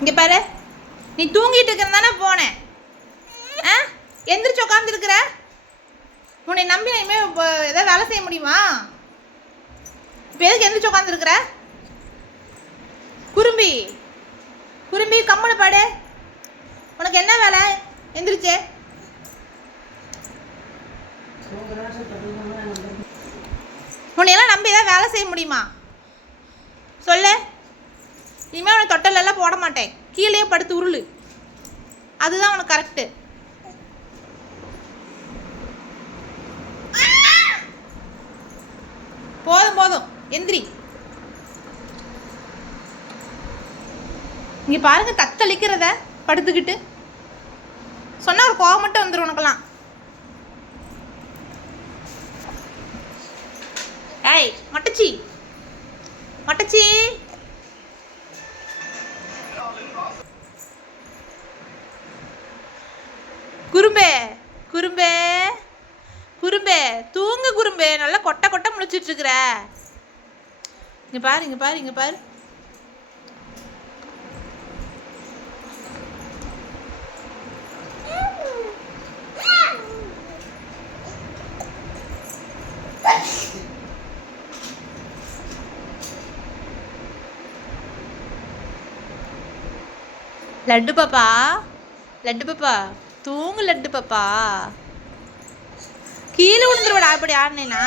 இங்கே பாரு, நீ தூங்கிட்டு இருக்கிறதானே போனேன். ஆ, எந்திரிச்சு உட்காந்துருக்குற. உன்னை நம்பி நான் இனிமேல் ஏதாவது வேலை செய்ய முடியுமா? இப்போ எதுக்கு எந்திரிச்சு உட்காந்துருக்குற? குறும்பி குறும்பி கம்முனு பாடு. உனக்கு என்ன வேலை? எந்திரிச்சே. உன்னையெல்லாம் நம்பி ஏதாவது வேலை செய்ய முடியுமா சொல்லு. இனிமேல் உனக்கு தொட்டலெல்லாம் போட மாட்டேன். கீழே படுத்து உருளு. அதுதான் உனக்கு கரெக்டு. போதும் போதும், எந்திரி. இங்கே பாருங்க, தத்தளிக்கிறத படுத்துக்கிட்டு. சொன்னால் ஒரு கோவம் மட்டும் வந்துடும் உனக்கெல்லாம். ஏய் மொட்டச்சி, மொட்டச்சி, குறும்பே குறும்பே குறும்பே, தூங்கு குறும்பே. நல்லா கொட்டை கொட்டை முழிச்சிட்டு இருக்கிற. இங்கே பாரு, இங்கே பாரு, இங்கே பாரு. லட்டு பாப்பா, லட்டு பாப்பா, தூங்கு லட்டு பாப்பா. கீழே விழுந்துருவடா அப்படி ஆடினேனா.